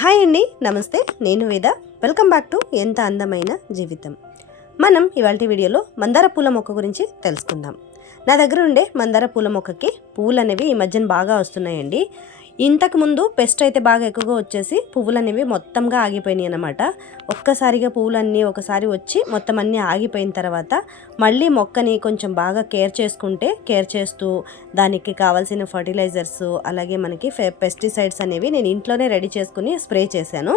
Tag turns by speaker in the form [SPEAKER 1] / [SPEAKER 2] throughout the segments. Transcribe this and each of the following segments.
[SPEAKER 1] Hi అండి నమస్తే నేను వేద. వెల్కమ్ బ్యాక్ టు ఎంత అందమైన జీవితం. మనం ఇవాళ వీడియోలో మందార పూల మొక్క గురించి తెలుసుకుందాం. నా దగ్గర ఉండే మందార పూల మొక్కకి పూలు అనేవి ఈ మధ్యన బాగా వస్తున్నాయండి. ఇంతకు ముందు పెస్ట్ అయితే బాగా ఎక్కువగా వచ్చేసి పువ్వులు అనేవి మొత్తంగా ఆగిపోయినాయి అనమాట ఒక్కసారిగా పువ్వులన్నీ ఒకసారి వచ్చి మొత్తం అన్నీ ఆగిపోయిన తర్వాత మళ్ళీ మొక్కని కొంచెం బాగా కేర్ చేసుకుంటే కేర్ చేస్తూ దానికి కావాల్సిన ఫర్టిలైజర్స్ అలాగే మనకి పెస్టిసైడ్స్ అనేవి నేను ఇంట్లోనే రెడీ చేసుకుని స్ప్రే చేశాను.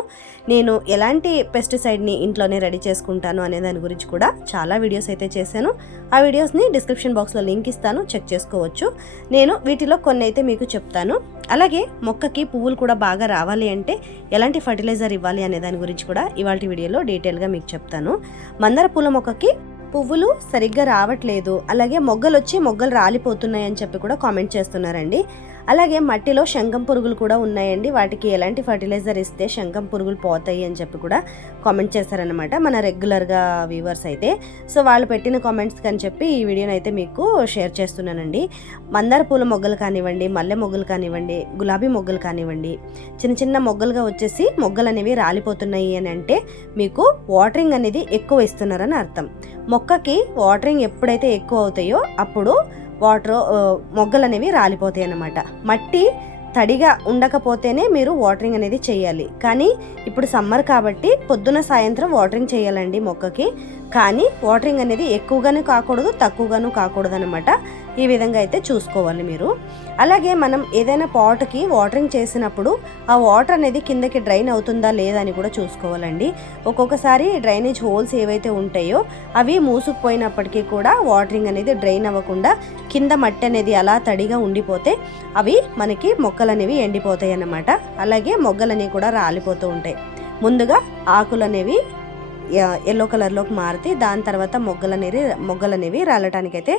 [SPEAKER 1] నేను ఎలాంటి పెస్టిసైడ్ని ఇంట్లోనే రెడీ చేసుకుంటాను అనే దాని గురించి కూడా చాలా వీడియోస్ అయితే చేశాను. ఆ వీడియోస్ని డిస్క్రిప్షన్ బాక్స్లో లింక్ ఇస్తాను చెక్ చేసుకోవచ్చు. నేను వీటిలో కొన్ని అయితే మీకు చెప్తాను. అలాగే మొక్కకి పువ్వులు కూడా బాగా రావాలి అంటే ఎలాంటి ఫర్టిలైజర్ ఇవ్వాలి అనే దాని గురించి కూడా ఇవాళ వీడియోలో డీటెయిల్గా మీకు చెప్తాను. మందార పూల మొక్కకి పువ్వులు సరిగ్గా రావట్లేదు అలాగే మొగ్గలు వచ్చి మొగ్గలు రాలిపోతున్నాయి అని చెప్పి కూడా కామెంట్ చేస్తున్నారండి. అలాగే మట్టిలో శంఖం పురుగులు కూడా ఉన్నాయండి. వాటికి ఎలాంటి ఫర్టిలైజర్ ఇస్తే శంఖం పురుగులు పోతాయి అని చెప్పి కూడా కామెంట్ చేశారనమాట మన రెగ్యులర్గా వ్యూవర్స్ అయితే. సో వాళ్ళు పెట్టిన కామెంట్స్ అని చెప్పి ఈ వీడియోని అయితే మీకు షేర్ చేస్తున్నానండి. మందార పూల మొగ్గలు కానివ్వండి మల్లె మొగ్గలు కానివ్వండి గులాబీ మొగ్గలు కానివ్వండి చిన్న చిన్న మొగ్గలుగా వచ్చేసి మొగ్గలు అనేవి రాలిపోతున్నాయి అని అంటే మీకు వాటరింగ్ అనేది ఎక్కువ ఇస్తున్నారని అర్థం. మొక్కకి వాటరింగ్ ఎప్పుడైతే ఎక్కువ అవుతాయో అప్పుడు వాటర్ మొగ్గలు అనేవి రాలిపోతాయి అన్నమాట. మట్టి తడిగా ఉండకపోతేనే మీరు వాటరింగ్ అనేది చేయాలి. కానీ ఇప్పుడు సమ్మర్ కాబట్టి పొద్దున సాయంత్రం వాటరింగ్ చేయాలండి మొక్కకి. కానీ వాటరింగ్ అనేది ఎక్కువగానే కాకూడదు తక్కువగాను కాకూడదు అనమాట ఈ విధంగా అయితే చూసుకోవాలి మీరు. అలాగే మనం ఏదైనా పాట్కి వాటరింగ్ చేసినప్పుడు ఆ వాటర్ అనేది కిందకి డ్రైన్ అవుతుందా లేదా అని కూడా చూసుకోవాలండి. ఒక్కొక్కసారి డ్రైనేజ్ హోల్స్ ఏవైతే ఉంటాయో అవి మూసుకుపోయినప్పటికీ కూడా వాటరింగ్ అనేది డ్రైన్ అవ్వకుండా కింద మట్టి అనేది అలా తడిగా ఉండిపోతే అవి మనకి మొక్కలు అనేవి ఎండిపోతాయి అన్నమాట అలాగే మొగ్గలు అనేవి కూడా రాలిపోతూ ఉంటాయి. ముందుగా ఆకులు అనేవి ఎల్లో కలర్లోకి మారితే దాని తర్వాత మొగ్గలు అనేవి మొగ్గలు అనేవి రాలటానికైతే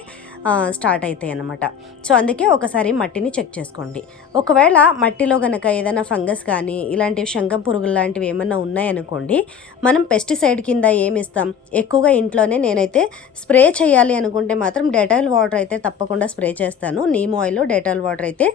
[SPEAKER 1] స్టార్ట్ అవుతాయి అన్నమాట. సో అందుకే ఒకసారి మట్టిని చెక్ చేసుకోండి. ఒకవేళ మట్టిలో కనుక ఏదైనా ఫంగస్ కానీ ఇలాంటివి శంఖం పురుగులు లాంటివి ఏమైనా ఉన్నాయనుకోండి మనం పెస్టిసైడ్ కింద ఏమి ఇస్తాం? ఎక్కువగా ఇంట్లోనే నేనైతే స్ప్రే చేయాలి అనుకుంటే మాత్రం డెటాయిల్ వాటర్ అయితే తప్పకుండా స్ప్రే చేస్తాను. నీమ్ ఆయిల్ డెటాయిల్ వాటర్ అయితే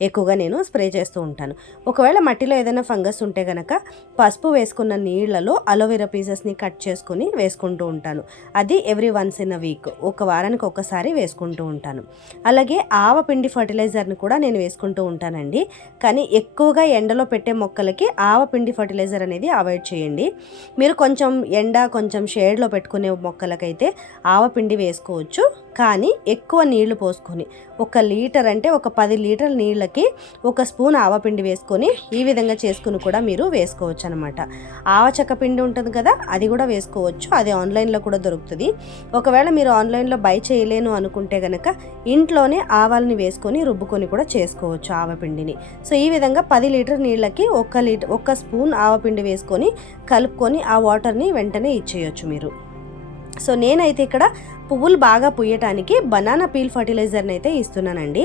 [SPEAKER 1] ఎక్కువగా నేను స్ప్రే చేస్తూ ఉంటాను. ఒకవేళ మట్టిలో ఏదైనా ఫంగస్ ఉంటే కనుక పసుపు వేసుకున్న నీళ్ళలో అలోవెరా పీసెస్ని కట్ చేసుకుని వేసుకుంటూ ఉంటాను. అది every once in a week. ఒక వారానికి ఒకసారి వేసుకుంటాను. వేసుకుంటూ ఉంటాను. అలాగే ఆవ పిండి ఫర్టిలైజర్ని కూడా నేను వేసుకుంటూ ఉంటానండి. కానీ ఎక్కువగా ఎండలో పెట్టే మొక్కలకి ఆవ పిండి ఫర్టిలైజర్ అనేది అవాయిడ్ చేయండి. మీరు కొంచెం ఎండ కొంచెం షేడ్లో పెట్టుకునే మొక్కలకైతే ఆవ పిండి వేసుకోవచ్చు. కానీ ఎక్కువ నీళ్ళు పోసుకొని ఒక లీటర్ అంటే ఒక పది లీటర్ నీళ్ళకి ఒక స్పూన్ ఆవపిండి వేసుకొని ఈ విధంగా చేసుకుని కూడా మీరు వేసుకోవచ్చు అనమాట ఆవ చెక్క పిండి ఉంటుంది కదా అది కూడా వేసుకోవచ్చు. అది ఆన్లైన్లో కూడా దొరుకుతుంది. ఒకవేళ మీరు ఆన్లైన్లో బై చేయలేను అనుకుంటే కనుక ఇంట్లోనే ఆవాలని వేసుకొని రుబ్బుకొని కూడా చేసుకోవచ్చు ఆవపిండిని. సో ఈ విధంగా పది లీటర్ నీళ్ళకి ఒక్క లీటర్ ఒక్క స్పూన్ ఆవపిండి వేసుకొని కలుపుకొని ఆ వాటర్ని వెంటనే ఇచ్చేయచ్చు మీరు. సో నేనైతే ఇక్కడ పువ్వులు బాగా పుయ్యటానికి బనానా పీల్ ఫర్టిలైజర్ని అయితే ఇస్తున్నానండి.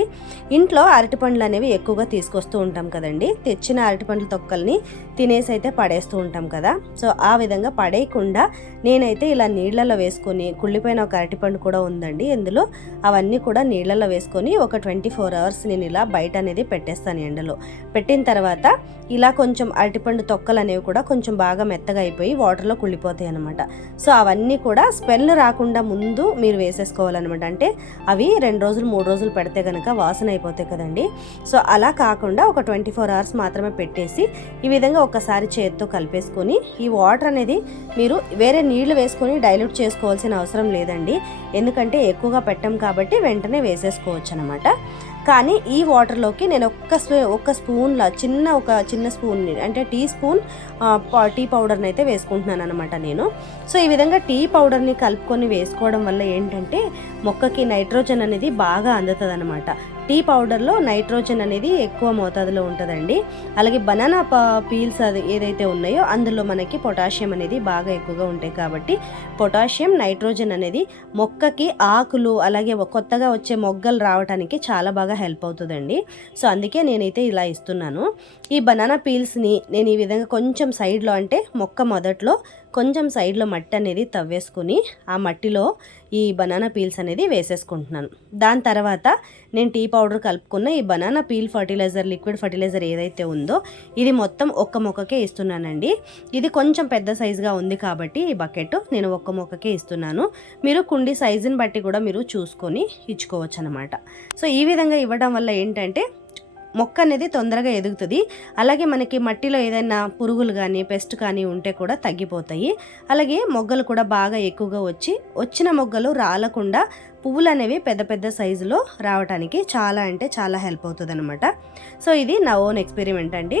[SPEAKER 1] ఇంట్లో అరటిపండ్లు అనేవి ఎక్కువగా తీసుకొస్తూ ఉంటాం కదండి. తెచ్చిన అరటిపండ్ల తొక్కల్ని తినేసి అయితే పడేస్తూ ఉంటాం కదా. సో ఆ విధంగా పడేయకుండా నేనైతే ఇలా నీళ్ళలో వేసుకొని కుళ్ళిపోయిన ఒక అరటిపండు కూడా ఉందండి. ఇందులో అవన్నీ కూడా నీళ్ళలో వేసుకొని ఒక ట్వంటీ ఫోర్ అవర్స్ నేను ఇలా బయట అనేది పెట్టేస్తాను ఎండలో. పెట్టిన తర్వాత ఇలా కొంచెం అరటిపండు తొక్కలు అనేవి కూడా కొంచెం బాగా మెత్తగా అయిపోయి వాటర్లో కుళ్ళిపోతాయి అనమాట సో అవన్నీ కూడా స్మెల్ రాకుండా ముందు మీరు వేసేసుకోవాలన్నమాట. అంటే అవి రెండు రోజులు మూడు రోజులు పెడితే కనుక వాసన అయిపోతాయి కదండి. సో అలా కాకుండా ఒక ట్వంటీ ఫోర్ అవర్స్ మాత్రమే పెట్టేసి ఈ విధంగా ఒకసారి చేతితో కలిపేసుకొని ఈ వాటర్ అనేది మీరు వేరే నీళ్ళు వేసుకొని డైల్యూట్ చేసుకోవాల్సిన అవసరం లేదండి. ఎందుకంటే ఎక్కువగా పెట్టాం కాబట్టి వెంటనే వేసేసుకోవచ్చు అనమాట కానీ ఈ వాటర్లోకి నేను ఒక్క స్పూ ఒక్క స్పూన్లా చిన్న ఒక చిన్న స్పూన్ అంటే టీ స్పూన్ టీ పౌడర్ని అయితే వేసుకుంటున్నాను అనమాట నేను. సో ఈ విధంగా టీ పౌడర్ని కలుపుకొని వేసుకోవడం వల్ల ఏంటంటే మొక్కకి నైట్రోజన్ అనేది బాగా అందుతుంది అనమాట టీ పౌడర్లో నైట్రోజన్ అనేది ఎక్కువ మోతాదులో ఉంటుందండి. అలాగే బనానా పీల్స్ అది ఏదైతే ఉన్నాయో అందులో మనకి పొటాషియం అనేది బాగా ఎక్కువగా ఉంటాయి కాబట్టి పొటాషియం నైట్రోజన్ అనేది మొక్కకి ఆకులు అలాగే కొత్తగా వచ్చే మొగ్గలు రావడానికి చాలా బాగా హెల్ప్ అవుతుందండి. సో అందుకే నేనైతే ఇలా ఇస్తున్నాను. ఈ బనానా పీల్స్ని నేను ఈ విధంగా కొంచెం సైడ్లో అంటే మొక్క మొదట్లో కొంచెం సైడ్లో మట్టి అనేది తవ్వేసుకొని ఆ మట్టిలో ఈ బనానా పీల్స్ అనేది వేసేసుకుంటున్నాను. దాని తర్వాత నేను టీ పౌడర్ కలుపుకున్న ఈ banana peel fertilizer liquid fertilizer ఏదైతే ఉందో ఇది మొత్తం ఒక్క మొక్కకే ఇస్తున్నానండి. ఇది కొంచెం పెద్ద సైజుగా ఉంది కాబట్టి ఈ బకెట్ నేను ఒక్క మొక్కకే ఇస్తున్నాను. మీరు కుండి సైజుని బట్టి కూడా మీరు చూసుకొని ఇచ్చుకోవచ్చు అనమాట సో ఈ విధంగా ఇవ్వడం వల్ల ఏంటంటే మొక్క అనేది తొందరగా ఎదుగుతుంది. అలాగే మనకి మట్టిలో ఏదైనా పురుగులు కానీ పెస్ట్ కానీ ఉంటే కూడా తగ్గిపోతాయి. అలాగే మొగ్గలు కూడా బాగా ఎక్కువగా వచ్చి వచ్చిన మొగ్గలు రాలకుండా పువ్వులు అనేవి పెద్ద పెద్ద సైజులో రావడానికి చాలా అంటే చాలా హెల్ప్ అవుతుంది అనమాట సో ఇది నా ఓన్ ఎక్స్పెరిమెంట్ అండి.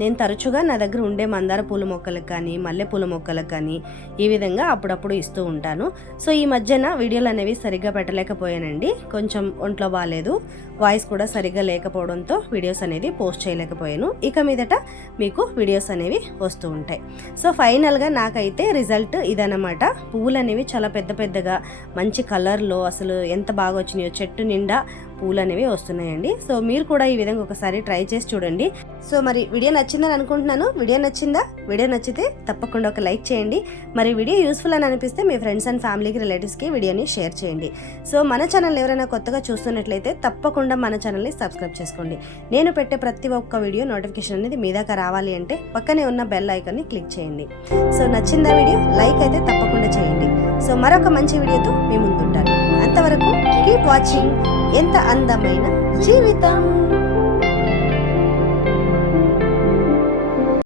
[SPEAKER 1] నేను తరచుగా నా దగ్గర ఉండే మందార పూల మొక్కలకు కానీ మల్లె పూల మొక్కలకు కానీ ఈ విధంగా అప్పుడప్పుడు ఇస్తూ ఉంటాను. సో ఈ మధ్యన వీడియోలు అనేవి సరిగ్గా పెట్టలేకపోయానండి. కొంచెం ఒంట్లో బాగాలేదు వాయిస్ కూడా సరిగ్గా లేకపోవడంతో వీడియోస్ అనేది పోస్ట్ చేయలేకపోయాను. ఇక మీదట మీకు వీడియోస్ అనేవి వస్తూ ఉంటాయి. సో ఫైనల్గా నాకైతే రిజల్ట్ ఇదనమాట పువ్వులు అనేవి చాలా పెద్ద పెద్దగా మంచి కలర్లో అసలు ఎంత బాగా వచ్చినాయో చెట్టు నిండా పూలు అనేవి వస్తున్నాయండి. సో మీరు కూడా ఈ విధంగా ఒకసారి ట్రై చేసి చూడండి. సో మరి వీడియో నచ్చిందని అనుకుంటున్నాను. వీడియో నచ్చిందా? వీడియో నచ్చితే తప్పకుండా ఒక లైక్ చేయండి. మరి వీడియో యూస్ఫుల్ అని అనిపిస్తే మీ ఫ్రెండ్స్ అండ్ ఫ్యామిలీకి రిలేటివ్స్కి వీడియోని షేర్ చేయండి. సో మన ఛానల్ ఎవరైనా కొత్తగా చూస్తున్నట్లయితే తప్పకుండా మన ఛానల్ని సబ్స్క్రైబ్ చేసుకోండి. నేను పెట్టే ప్రతి ఒక్క వీడియో నోటిఫికేషన్ అనేది మీ దాకా రావాలి అంటే పక్కనే ఉన్న బెల్ ఐకాన్ని క్లిక్ చేయండి. సో నచ్చిందా వీడియో? లైక్ అయితే తప్పకుండా చేయండి. సో మరొక మంచి వీడియోతో మీ ముందుంటాను. అంతవరకు కీప్ వాచింగ్ ఎంత అందమైన జీవితం.